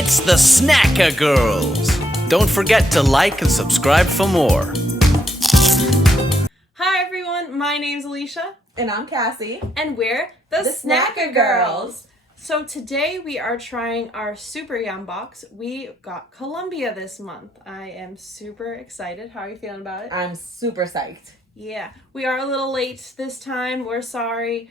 It's the Snacker Girls. Don't forget to like and subscribe for more. Hi everyone, my name's Alicia. And I'm Cassie. And we're the Snacker Girls. So today we are trying our Super Yum box. We got Colombia this month. I am super excited. How are you feeling about it? I'm super psyched. Yeah, we are a little late this time. We're sorry.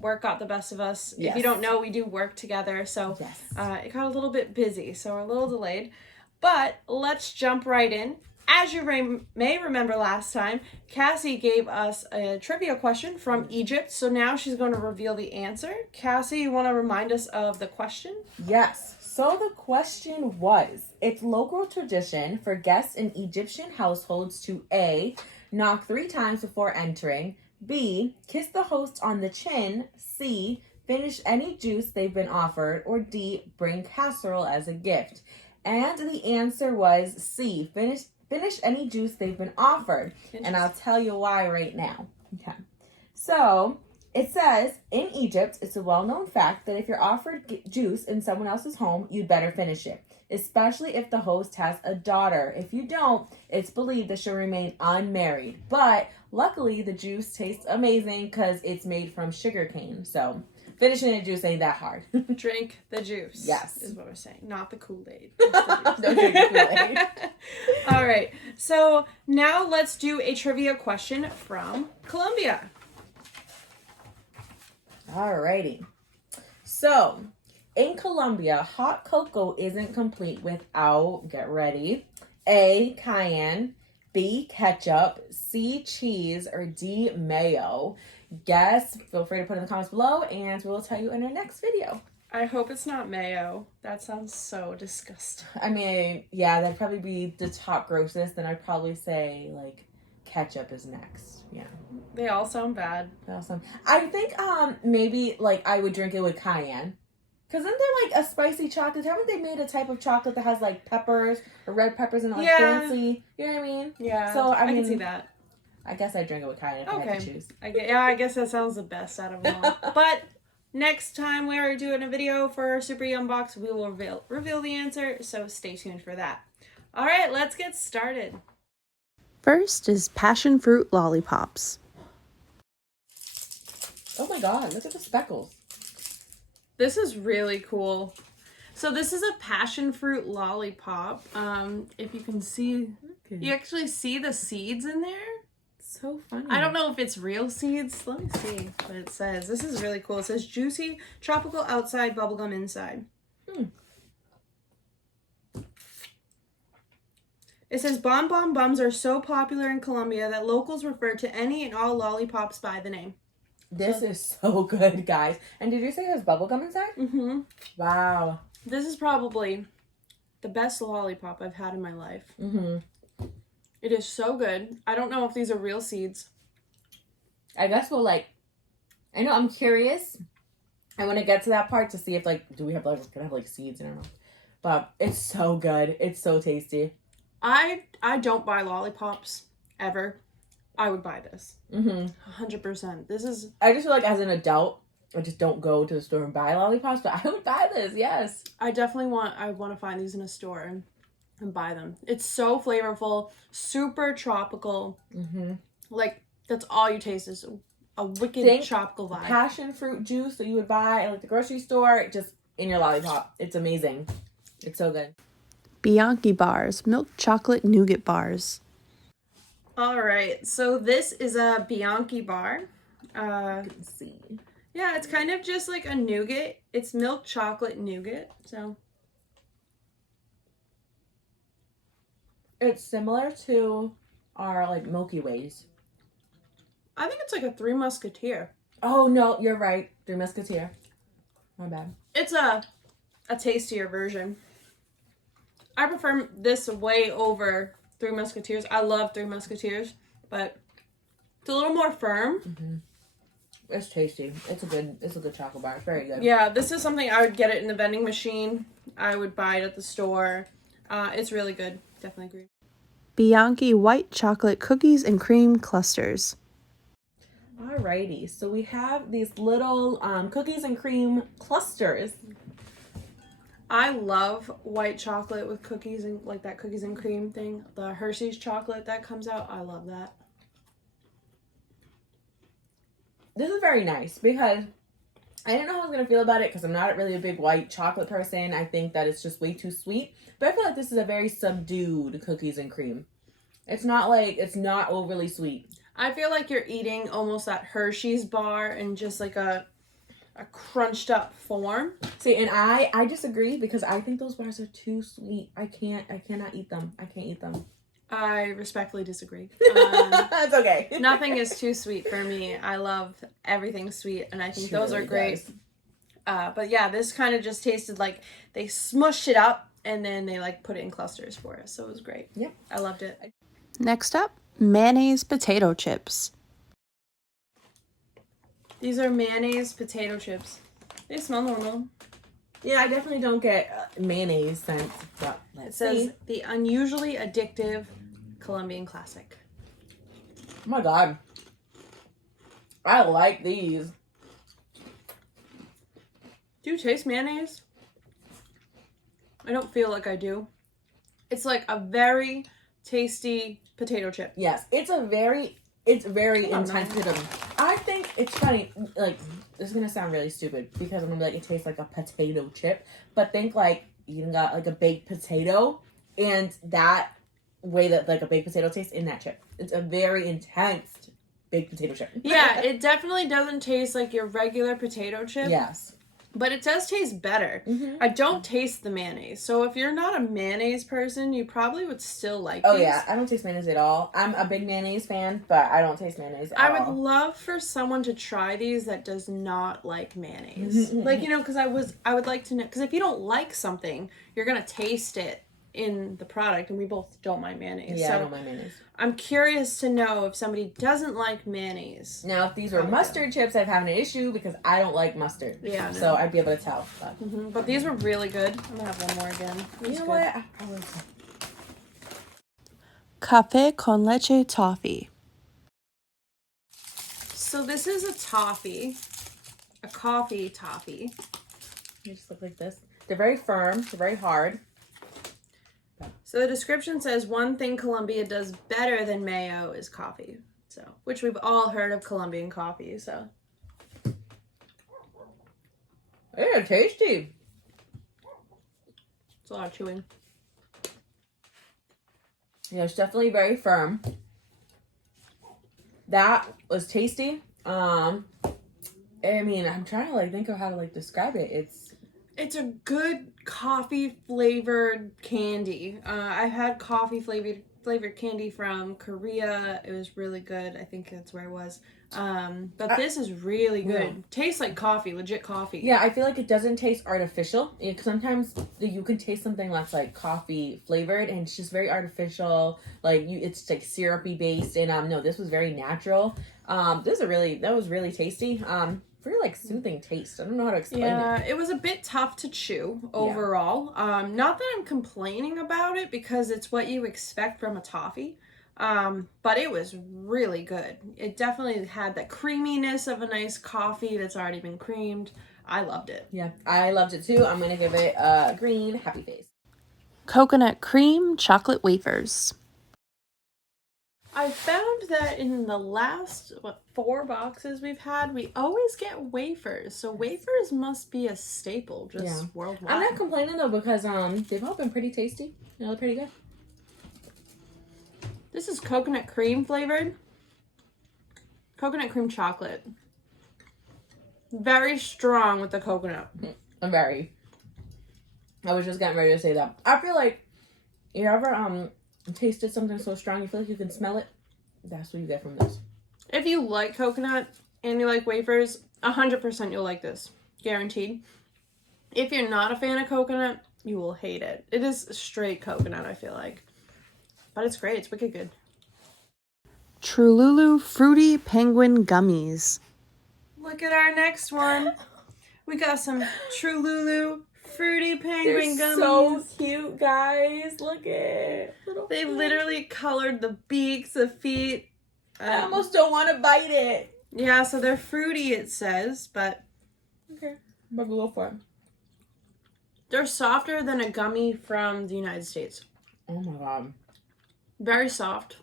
Work got the best of us. Yes. If you don't know, we do work together. So Yes. It got a little bit busy. So we're a little delayed. But let's jump right in. As you may remember last time, Cassie gave us a trivia question from Egypt, so now she's going to reveal the answer. Cassie, you want to remind us of the question? Yes. So the question was, it's local tradition for guests in Egyptian households to A, knock 3 times before entering, B, kiss the host on the chin, C, finish any juice they've been offered, or D, bring casserole as a gift. And the answer was C, finish any juice they've been offered. And I'll tell you why right now. Okay. So it says, in Egypt, it's a well-known fact that if you're offered juice in someone else's home, you'd better finish it, especially if the host has a daughter. If you don't, it's believed that she'll remain unmarried. But luckily, the juice tastes amazing because it's made from sugarcane. So finishing the juice ain't that hard. Drink the juice. Yes. Is what we're saying. Not the Kool-Aid. Don't drink the Kool-Aid. All right. So now let's do a trivia question from Colombia. Alrighty. So, in Colombia, hot cocoa isn't complete without, get ready, A, cayenne, B, ketchup, C, cheese, or D, mayo. Guess, feel free to put in the comments below, and we'll tell you in our next video. I hope it's not mayo. That sounds so disgusting. I mean, yeah, that'd probably be the top grossest. Then I'd probably say, like, ketchup is next. Yeah. They all sound bad. Awesome. I think, maybe, like, I would drink it with cayenne. Because isn't there, like, a spicy chocolate? Haven't they made a type of chocolate that has, like, peppers or red peppers and, like, fancy? You know what I mean? Yeah. So, I mean, can see that. I guess I'd drink it with cayenne if I had to choose. I guess that sounds the best out of them all. But next time we are doing a video for our Super Yum box, we will reveal the answer, so stay tuned for that. All right, let's get started. First is passion fruit lollipops. Oh my god, look at the speckles. This is really cool. So this is a passion fruit lollipop. If you can see, you actually see the seeds in there. So funny. I don't know if it's real seeds. Let me see what it says. This is really cool. It says juicy, tropical outside, bubblegum inside. It says Bon Bon Bums are so popular in Colombia that locals refer to any and all lollipops by the name. This is so good, guys. And did you say it has bubblegum inside? Mm-hmm. Wow. This is probably the best lollipop I've had in my life. Mm-hmm. It is so good. I don't know if these are real seeds. I guess we'll, like, I know I'm curious. I want to get to that part to see if, like, do we have, like, we're gonna have, like, seeds? I don't know. But it's so good. It's so tasty. I don't buy lollipops ever. I would buy this. 100%. This is... I just feel like as an adult, I just don't go to the store and buy lollipops, but I would buy this, yes. I definitely want to find these in a store and buy them. It's so flavorful, super tropical. Like, that's all you taste is a wicked tropical vibe. Passion fruit juice that you would buy at, like, the grocery store, just in your lollipop. It's amazing. It's so good. Bianchi bars, milk chocolate nougat bars. All right, so this is a Bianchi bar. You can see. Yeah, it's kind of just like a nougat. It's milk chocolate nougat, so. It's similar to our, like, Milky Ways. I think it's like a Three Musketeer. Oh, no, you're right. Three Musketeer. My bad. It's a tastier version. I prefer this way over Three Musketeers. I love Three Musketeers, but it's a little more firm. It's tasty. It's a good chocolate bar. It's very good. Yeah, this is something I would get it in the vending machine. I would buy it at the store. It's really good. Definitely agree. Bianchi white chocolate cookies and cream clusters. Alrighty, so we have these little cookies and cream clusters. I love white chocolate with cookies and like that cookies and cream thing. The Hershey's chocolate that comes out, I love that. This is very nice because I didn't know how I was going to feel about it because I'm not really a big white chocolate person. I think that it's just way too sweet. But I feel like this is a very subdued cookies and cream. It's not overly sweet. I feel like you're eating almost that Hershey's bar in just like a crunched up form. See, and I disagree because I think those bars are too sweet. I cannot eat them. I can't eat them. I respectfully disagree. That's okay. Nothing is too sweet for me. I love everything sweet, and I think those are great. But yeah, this kind of just tasted like they smushed it up and then they like put it in clusters for us. So it was great. Yeah, I loved it. Next up, mayonnaise potato chips. These are mayonnaise potato chips. They smell normal. Yeah, I definitely don't get mayonnaise scent, but let's It says see. the unusually addictive Colombian classic. Oh my god. I like these. Do you taste mayonnaise? I don't feel like I do. It's like a very tasty potato chip. Yes, it's very intense. I think it's funny, like, this is gonna sound really stupid because I'm gonna be like, it tastes like a potato chip, but think like you got like a baked potato and that way that like a baked potato tastes in that chip. It's a very intense baked potato chip. Yeah, it definitely doesn't taste like your regular potato chip. Yes. But it does taste better. Mm-hmm. I don't taste the mayonnaise. So if you're not a mayonnaise person, you probably would still like Oh these. yeah, I don't taste mayonnaise at all. I'm a big mayonnaise fan, but I don't taste mayonnaise at all. I would love for someone to try these that does not like mayonnaise. Like, you know, because I would like to know, because if you don't like something, you're going to taste it in the product, and we both don't mind mayonnaise. Yeah, so I don't mind mayonnaise. I'm curious to know if somebody doesn't like mayonnaise. Now, if these were mustard chips, I'd have an issue because I don't like mustard. Yeah, no. So I'd be able to tell. But these were really good. I'm going to have one more again. You know what? Café con leche toffee. So this is a toffee. A coffee toffee. They just look like this. They're very firm. They're very hard. So the description says one thing Colombia does better than mayo is coffee. So, which we've all heard of Colombian coffee, so. They're tasty. It's a lot of chewing. Yeah, it's definitely very firm. That was tasty. I mean, I'm trying to like think of how to like describe it. It's a good coffee flavored candy. I've had coffee flavored candy from Korea. It was really good. I think that's where it was. But this is really good. Yeah. Tastes like coffee, legit coffee. Yeah, I feel like it doesn't taste artificial. Sometimes you can taste something that's like coffee flavored and it's just very artificial. It's like syrupy based. And no, this was very natural. That was really tasty. Very like soothing taste. I don't know how to explain it. Yeah, it was a bit tough to chew overall. Not that I'm complaining about it because it's what you expect from a toffee. But it was really good. It definitely had the creaminess of a nice coffee that's already been creamed. I loved it. Yeah, I loved it too. I'm gonna give it a green happy face. Coconut cream chocolate wafers. I found that in the last 4 boxes we've had, we always get wafers. So wafers must be a staple worldwide. I'm not complaining though because they've all been pretty tasty. They're pretty good. This is coconut cream flavored. Coconut cream chocolate. Very strong with the coconut. I was just getting ready to say that. I feel like you ever tasted something so strong you feel like you can smell it? That's what you get from this. If you like coconut and you like wafers, 100% you'll like this. Guaranteed. If you're not a fan of coconut, you will hate it. It is straight coconut, I feel like. But it's great. It's wicked good. Trululu fruity penguin gummies. Look at our next one. We got some Trululu fruity penguin They're gummies. so cute, guys. Look at They literally colored the beaks, the feet. I almost don't want to bite it. Yeah, so they're fruity, it says, but Okay, I'm gonna go for it. They're softer than a gummy from the United States. Oh my god. Very soft.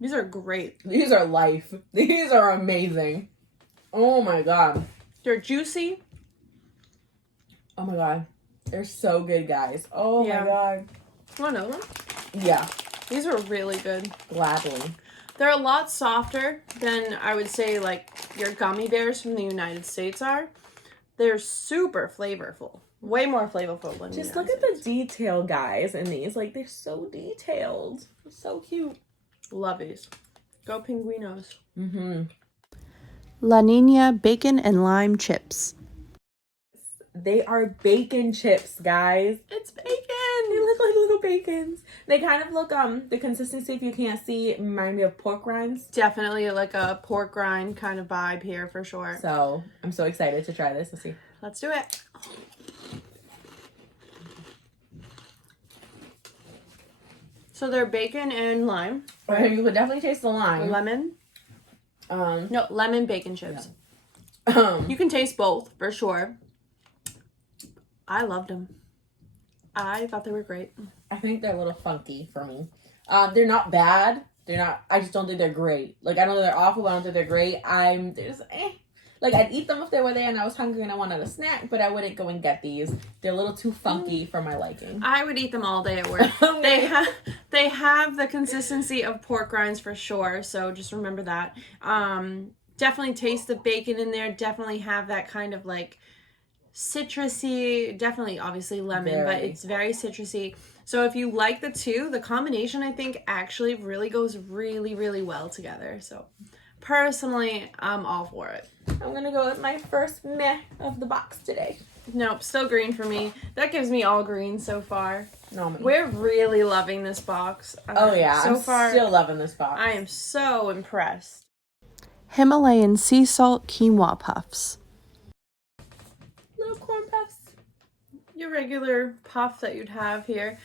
These are great. These are life. These are amazing. Oh my god. They're juicy. Oh my god. They're so good, guys. Oh Yeah. my god. You want another one? Yeah. These are really good. Gladly. They're a lot softer than I would say like your gummy bears from the United States are. They're super flavorful. Way more flavorful than Just the look United at the detail, guys, in these. Like, they're so detailed. They're so cute. Love these. Go Pinguinos. Mm-hmm. La Nina bacon and lime chips. They are bacon chips, guys. It's bacon. They look like little bacons. They kind of look, the consistency, if you can't see, remind me of pork rinds. Definitely like a pork rind kind of vibe here for sure. So, I'm so excited to try this. Let's see. Let's do it. So they're bacon and lime. Right. You could definitely taste the lime. Lemon. No, lemon bacon chips. Yeah. You can taste both for sure. I loved them. I thought they were great. I think they're a little funky for me. They're not bad. They're not. I just don't think they're great. Like, I don't think they're awful, but I don't think they're great. They're just Like, I'd eat them if they were there and I was hungry and I wanted a snack, but I wouldn't go and get these. They're a little too funky for my liking. I would eat them all day at work. They have the consistency of pork rinds for sure, so just remember that. Definitely taste the bacon in there. Definitely have that kind of like citrusy, definitely obviously lemon, but it's very citrusy. So if you like the two, the combination I think actually really goes really, really well together. So personally, I'm all for it. I'm gonna go with my first meh of the box today. Nope, still green for me. That gives me all green so far. No, We're really loving this box. Oh yeah, so I'm far still loving this box. I am so impressed. Himalayan sea salt quinoa puffs. Little corn puffs. Your regular puff that you'd have here.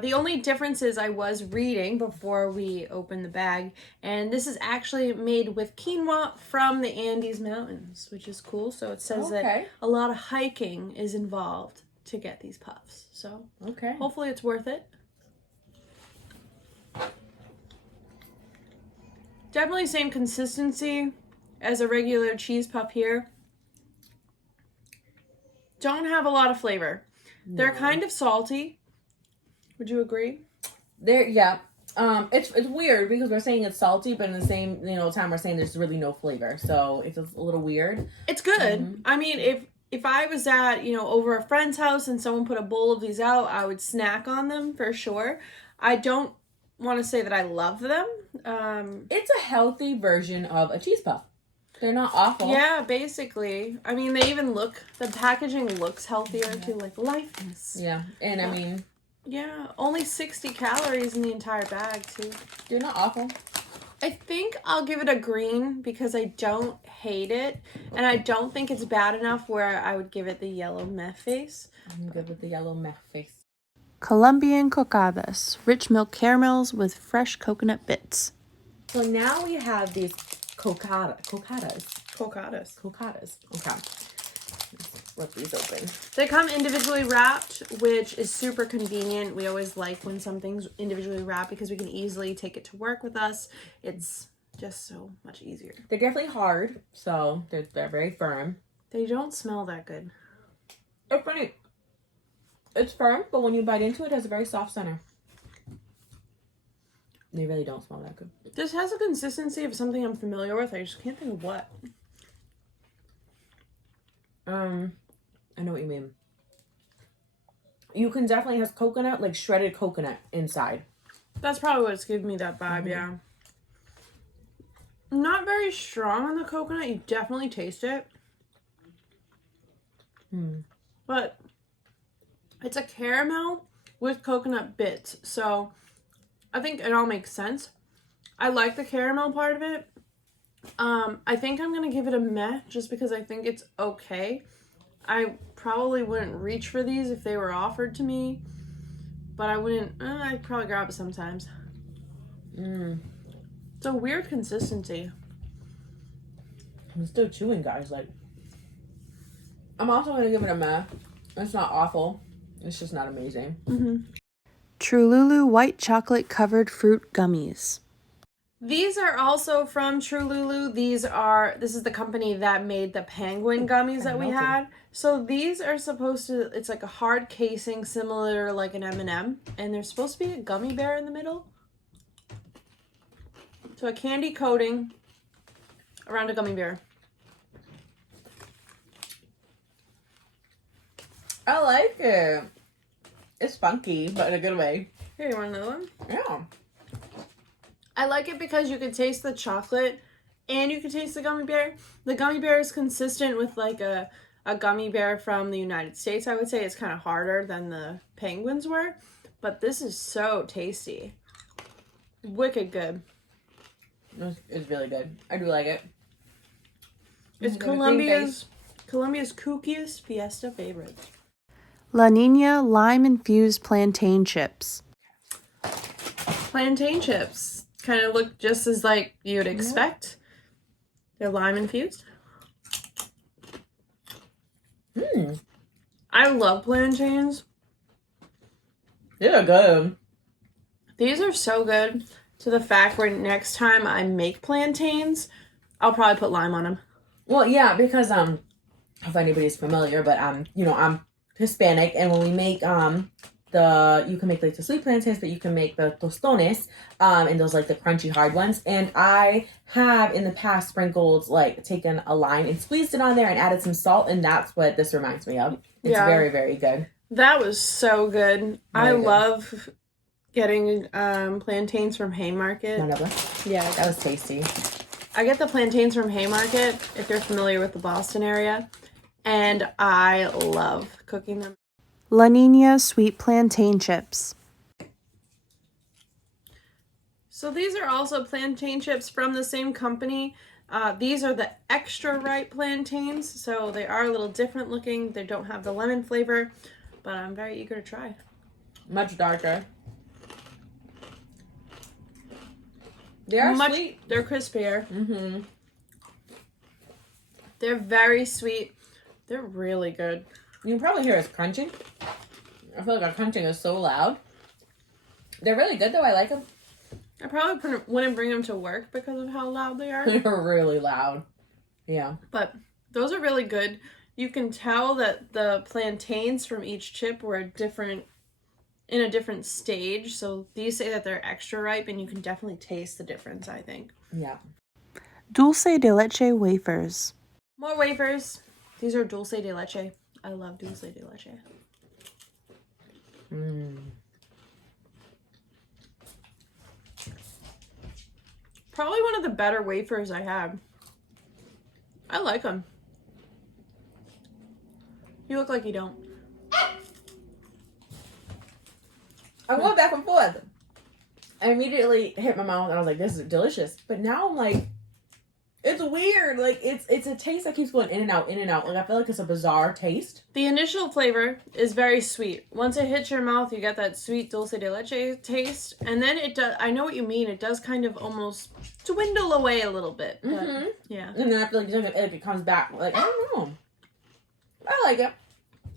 The only difference is I was reading before we opened the bag, and this is actually made with quinoa from the Andes Mountains, which is cool. So it says that a lot of hiking is involved to get these puffs. So hopefully it's worth it. Definitely same consistency as a regular cheese puff here. Don't have a lot of flavor. No. They're kind of salty. Would you agree? It's weird because we're saying it's salty, but in the same time we're saying there's really no flavor, so it's a little weird. It's good. Mm-hmm. I mean, if I was at over a friend's house and someone put a bowl of these out, I would snack on them for sure. I don't want to say that I love them. It's a healthy version of a cheese puff. They're not awful. Yeah, basically. I mean, the packaging looks healthier too, like Lifeness. Yeah, and I mean. Yeah, only 60 calories in the entire bag, too. They're not awful. I think I'll give it a green because I don't hate it. And I don't think it's bad enough where I would give it the yellow meh face. I'm good with the yellow meh face. Colombian Cocadas, rich milk caramels with fresh coconut bits. So now we have these cocadas. Cocadas. Okay. Rip these open. They come individually wrapped, which is super convenient. We always like when something's individually wrapped because we can easily take it to work with us. It's just so much easier. They're definitely hard, so they're very firm. They don't smell that good. It's funny. It's firm, but when you bite into it, it has a very soft center. They really don't smell that good. This has a consistency of something I'm familiar with. I just can't think of what. I know what you mean. You can definitely have coconut, like shredded coconut inside. That's probably what's giving me that vibe, yeah. Not very strong on the coconut. You definitely taste it. But it's a caramel with coconut bits. So I think it all makes sense. I like the caramel part of it. I think I'm going to give it a meh just because I think it's okay. I probably wouldn't reach for these if they were offered to me, but I'd probably grab it sometimes. It's a weird consistency. I'm still chewing, guys. Like, I'm also going to give it a meh It's not awful. It's just not amazing. Trululu white chocolate covered fruit gummies. These are also from Trululu. This is the company that made the penguin gummies that we had. So these are supposed to, it's like a hard casing similar like an M&M. And there's supposed to be a gummy bear in the middle. So a candy coating around a gummy bear. I like it. It's funky, but in a good way. Here, you want another one? Yeah. I like it because you can taste the chocolate and you can taste the gummy bear. The gummy bear is consistent with like a gummy bear from the United States, I would say. It's kind of harder than the penguins were. But this is so tasty. Wicked good. It's really good. I do like it. It's Colombia's kookiest fiesta favorite. La Nina lime infused plantain chips. Plantain chips. Kind of look just as like you would expect. They're lime infused. I love plantains. They're good. These are so good to the fact where next time I make plantains, I'll probably put lime on them. Well, yeah, because if anybody's familiar, but you know, I'm Hispanic, and when we make you can make like the sweet plantains, but you can make the tostones, and those like the crunchy hard ones. And I have in the past sprinkled like taken a lime and squeezed it on there and added some salt, and that's what this reminds me of. It's very, very good. That was so good. Very I good. love getting plantains from Haymarket. Yeah, that was tasty. I get the plantains from Haymarket, if you're familiar with the Boston area, and I love cooking them. La Nina sweet plantain chips. So these are also plantain chips from the same company. These are the extra ripe plantains, so they are a little different looking. They don't have the lemon flavor, but I'm very eager to try. Much darker. They are sweet. They're crispier. Mm-hmm. They're very sweet. They're really good. You can probably hear us crunching. I feel like our crunching is so loud. They're really good though. I like them. I probably wouldn't bring them to work because of how loud they are. They're really loud. Yeah. But those are really good. You can tell that the plantains from each chip were in a different stage. So these say that they're extra ripe, and you can definitely taste the difference, I think. Yeah. Dulce de leche wafers. More wafers. These are dulce de leche. I love dulce de leche. Probably one of the better wafers I have. I like them. You look like you don't. I went back and forth. I immediately hit my mouth and I was like, this is delicious. But now I'm like, it's weird. Like, it's a taste that keeps going in and out, in and out. Like, I feel like it's a bizarre taste. The initial flavor is very sweet. Once it hits your mouth, you get that sweet dulce de leche taste. And then it does, I know what you mean, it does kind of almost dwindle away a little bit. But, yeah. And then I feel like it comes back. Like, I don't know. I like it.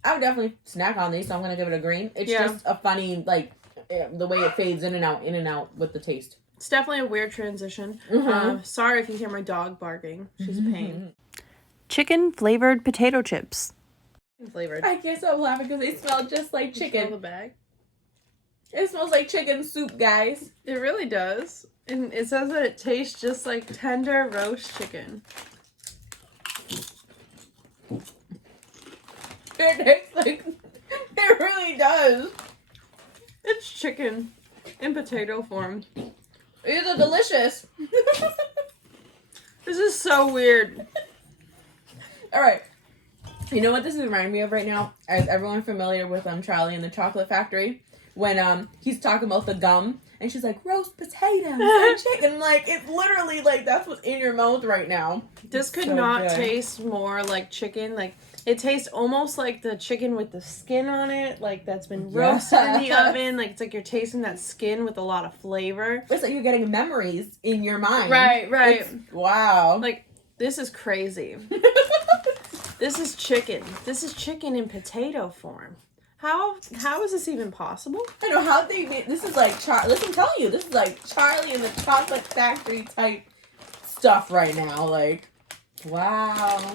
I would definitely snack on these, so I'm going to give it a green. It's just a funny, like, the way it fades in and out with the taste. It's definitely a weird transition. Sorry if you hear my dog barking. She's a pain. Chicken flavored potato chips. Flavored. I guess I'm laughing because they smell just like chicken. The bag. It smells like chicken soup, guys. It really does. And it says that it tastes just like tender roast chicken. It tastes like... It really does. It's chicken in potato form. These are delicious. This is so weird. All right. You know what this is reminding me of right now? Is everyone familiar with Charlie and the Chocolate Factory? When he's talking about the gum and she's like, roast potatoes and chicken. Like, it's literally like that's what's in your mouth right now. This could not taste more like chicken. Like, it tastes almost like the chicken with the skin on it, like that's been roasted in the oven. Like, it's like you're tasting that skin with a lot of flavor. It's like you're getting memories in your mind. Right. Wow. Like, this is crazy. This is chicken. This is chicken in potato form. How is this even possible? I don't know how they made this. Is like listen, I'm telling you, this is like Charlie and the Chocolate Factory type stuff right now. Like, wow,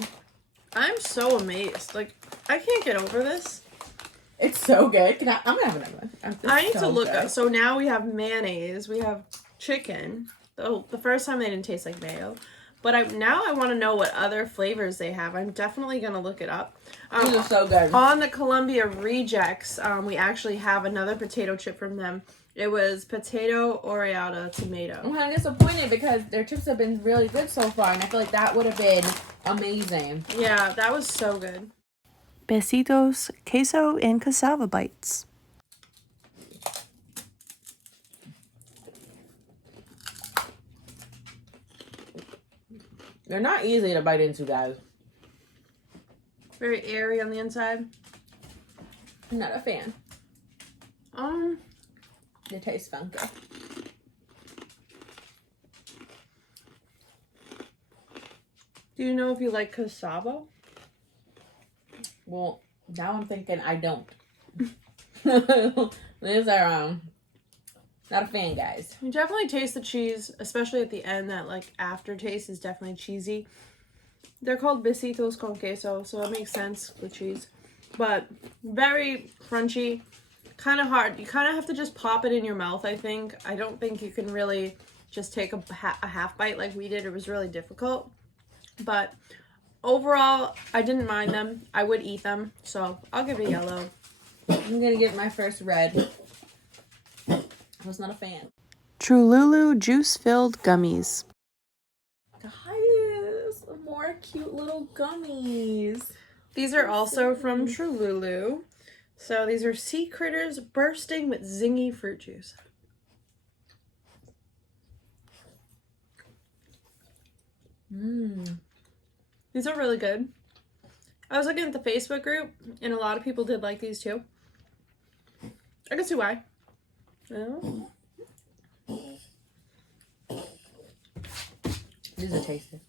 I'm so amazed. Like, I can't get over this. it's so good. I'm gonna have another one. I need to look up. So now we have mayonnaise. We have chicken. Oh, the first time they didn't taste like mayo. But now I want to know what other flavors they have. I'm definitely going to look it up. These are so good. On the Colombia Rejects, we actually have another potato chip from them. It was potato Oreada tomato. I'm kind of disappointed because their chips have been really good so far, and I feel like that would have been amazing. Yeah, that was so good. Besitos, Queso, and Cassava bites. They're not easy to bite into, guys. Very airy on the inside. I'm not a fan. They taste funky. Do you know if you like cassava? Well, now I'm thinking I don't. These are not a fan, guys. You definitely taste the cheese, especially at the end. That like aftertaste is definitely cheesy. They're called Besitos con Queso, so it makes sense with cheese. But very crunchy, kind of hard. You kind of have to just pop it in your mouth, I think. I don't think you can really just take a half bite like we did. It was really difficult. But overall, I didn't mind them. I would eat them, so I'll give it yellow. I'm going to give my first red. I was not a fan. Trululu juice-filled gummies. Guys, more cute little gummies. These are also from Trululu. So these are sea critters bursting with zingy fruit juice. These are really good. I was looking at the Facebook group, and a lot of people did like these too. I can see why. Oh. These are tasty.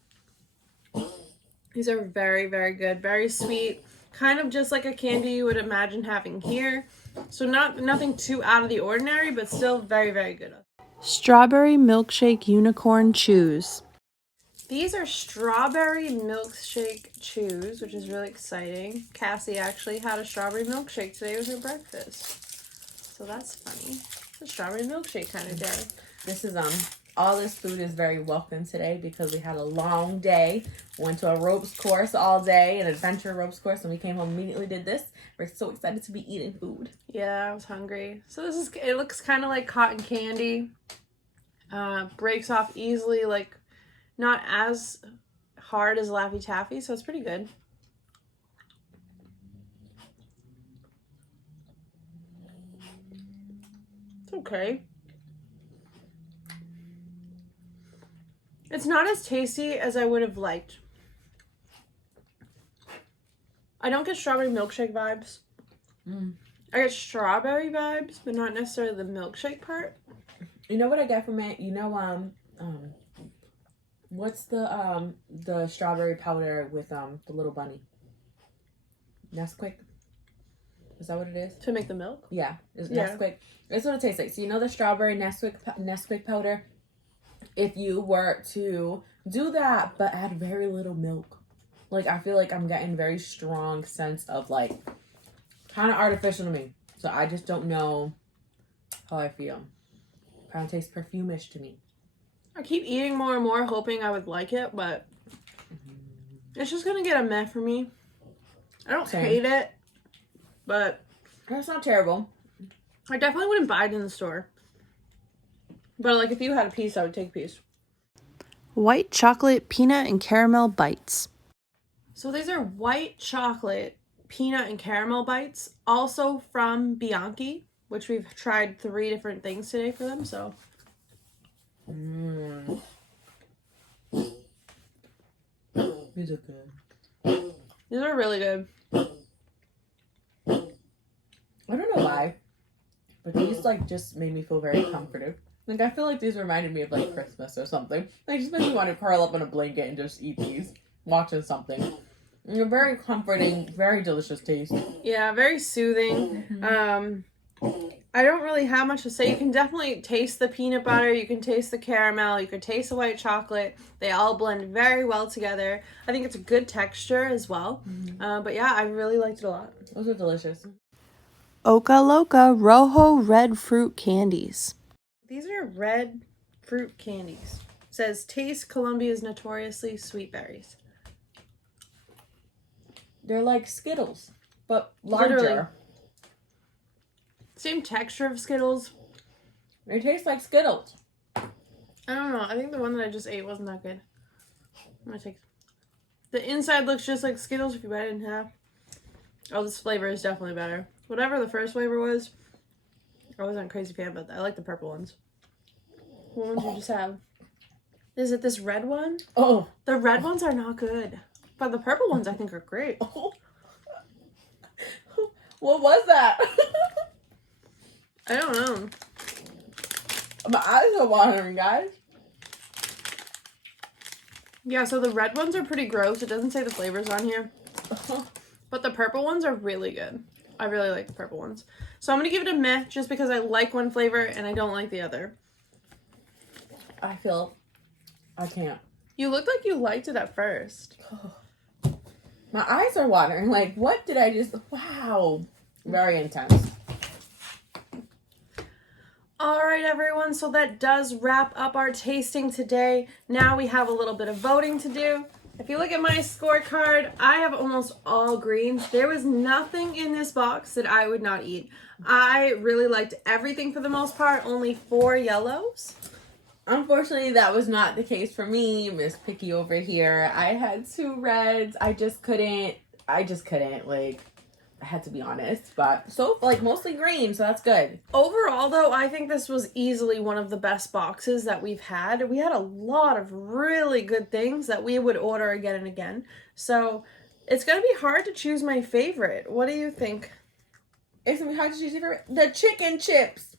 These are very, very good. Very sweet. Kind of just like a candy you would imagine having here. So nothing too out of the ordinary, but still very, very good. Strawberry milkshake unicorn chews. These are strawberry milkshake chews, which is really exciting. Cassie actually had a strawberry milkshake today with her breakfast. So that's funny. It's a strawberry milkshake kind of day. This is all this food is very welcome today because we had a long day. Went to a ropes course all day, an adventure ropes course, and we came home immediately did this. We're so excited to be eating food. Yeah, I was hungry. So it looks kind of like cotton candy. Breaks off easily, like not as hard as Laffy Taffy, so it's pretty good. It's okay. It's not as tasty as I would have liked. I don't get strawberry milkshake vibes. I get strawberry vibes, but not necessarily the milkshake part. You know what I get from it? You know, what's the strawberry powder with the little bunny? Nesquik? Is that what it is? To make the milk? Yeah, it's Yeah. Nesquik. That's what it tastes like. So you know the strawberry Nesquik powder? If you were to do that, but add very little milk, like I feel like I'm getting very strong sense of like kind of artificial to me. So I just don't know how I feel. Kind of tastes perfumish to me. I keep eating more and more, hoping I would like it, but it's just gonna get a meh for me. I don't hate it, but it's not terrible. I definitely wouldn't buy it in the store. But like if you had a piece, I would take a piece. White chocolate peanut and caramel bites. So these are white chocolate peanut and caramel bites, also from Bianchi, which we've tried 3 different things today for them. So These are good. these are really good. I don't know why, but these like just made me feel very comforted. Like I feel like these reminded me of like Christmas or something. Like just made me want to curl up in a blanket and just eat these, watching something. Very comforting, very delicious taste. Yeah, very soothing. I don't really have much to say. You can definitely taste the peanut butter. You can taste the caramel. You can taste the white chocolate. They all blend very well together. I think it's a good texture as well. But yeah, I really liked it a lot. Those are delicious. Oka Loka Rojo red fruit candies. These are red fruit candies. It says, taste Colombia's notoriously sweet berries. They're like Skittles, but larger. Literally. Same texture of Skittles. They taste like Skittles. I don't know. I think the one that I just ate wasn't that good. I'm gonna take. The inside looks just like Skittles if you bite it in half. Oh, this flavor is definitely better. Whatever the first flavor was, I wasn't a crazy fan, but I like the purple ones. What ones did you just have? Is it this red one? Oh. The red ones are not good. But the purple ones I think are great. Oh. What was that? I don't know. My eyes are watering, guys. Yeah, so the red ones are pretty gross. It doesn't say the flavors on here. But the purple ones are really good. I really like the purple ones. So I'm going to give it a meh just because I like one flavor and I don't like the other. I can't. You looked like you liked it at first. My eyes are watering. Like, what did I just... Wow. Very intense. All right, everyone. So that does wrap up our tasting today. Now we have a little bit of voting to do. If you look at my scorecard, I have almost all green. There was nothing in this box that I would not eat. I really liked everything for the most part. Only 4 yellows. Unfortunately, that was not the case for me. Miss Picky over here. I had 2 reds. I just couldn't. Like, I had to be honest. But, so, like, mostly green, so that's good. Overall, though, I think this was easily one of the best boxes that we've had. We had a lot of really good things that we would order again and again. So, it's going to be hard to choose my favorite. What do you think? It's going to be hard to choose your favorite. The chicken chips.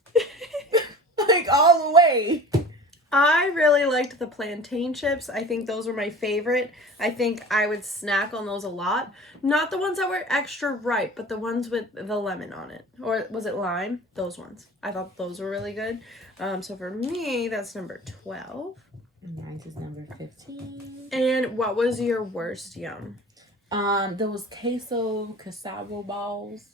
Like, all the way. I really liked the plantain chips. I think those were my favorite. I think I would snack on those a lot. Not the ones that were extra ripe, but the ones with the lemon on it. Or was it lime? Those ones. I thought those were really good. So for me, that's number 12. Mine is number 15. And what was your worst yum? There was queso, cassava balls.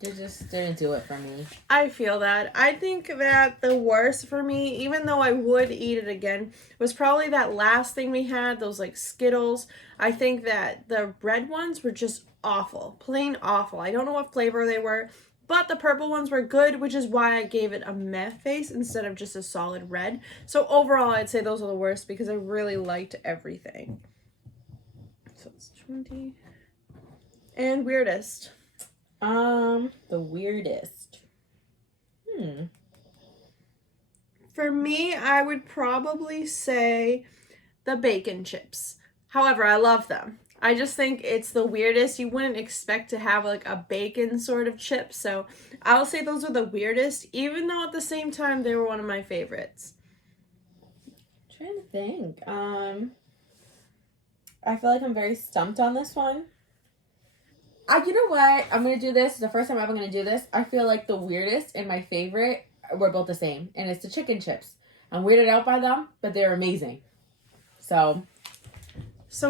They just didn't do it for me. I feel that. I think that the worst for me, even though I would eat it again, was probably that last thing we had, those like Skittles. I think that the red ones were just awful. Plain awful. I don't know what flavor they were, but the purple ones were good, which is why I gave it a meh face instead of just a solid red. So overall, I'd say those are the worst because I really liked everything. So it's 20. And weirdest. The weirdest. For me, I would probably say the bacon chips. However, I love them. I just think it's the weirdest. You wouldn't expect to have like a bacon sort of chip. So I'll say those are the weirdest, even though at the same time they were one of my favorites. I'm trying to think. I feel like I'm very stumped on this one. You know what? I'm going to do this. It's the first time I'm ever going to do this. I feel like the weirdest and my favorite were both the same. And it's the chicken chips. I'm weirded out by them, but they're amazing. So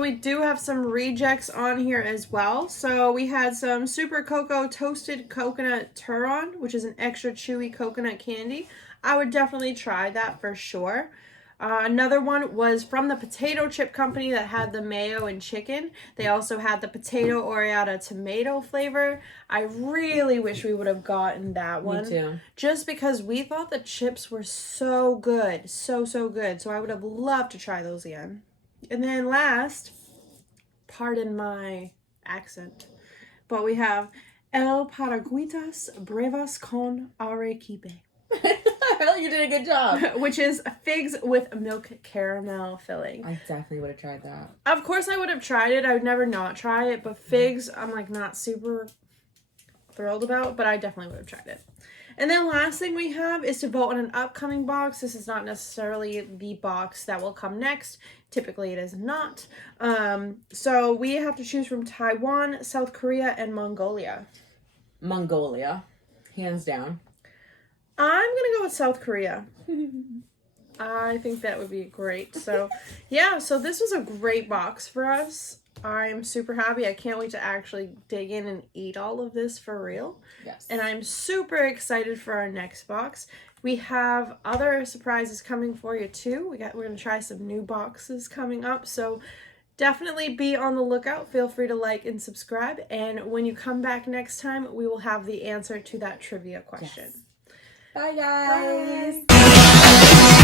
we do have some rejects on here as well. So we had some Super Cocoa Toasted Coconut Turon, which is an extra chewy coconut candy. I would definitely try that for sure. Another one was from the potato chip company that had the mayo and chicken. They also had the potato Oreada tomato flavor. I really wish we would have gotten that one. Me too. Just because we thought the chips were so good. So good. So I would have loved to try those again. And then last, pardon my accent, but we have El Paraguitas Brevas con Arequipe. Hell, you did a good job. Which is figs with milk caramel filling. I definitely would have tried that. Of course I would have tried it. I would never not try it. But figs, I'm like not super thrilled about, but I definitely would have tried it. And then last thing we have is to vote on an upcoming box. This is not necessarily the box that will come next. Typically it is not. So we have to choose from Taiwan, South Korea, and Mongolia. Mongolia, hands down. I'm going to go with South Korea. I think that would be great. So yeah, so this was a great box for us. I'm super happy. I can't wait to actually dig in and eat all of this for real. Yes. And I'm super excited for our next box. We have other surprises coming for you too. We're going to try some new boxes coming up. So definitely be on the lookout. Feel free to like and subscribe. And when you come back next time, we will have the answer to that trivia question. Yes. Bye, guys. Bye.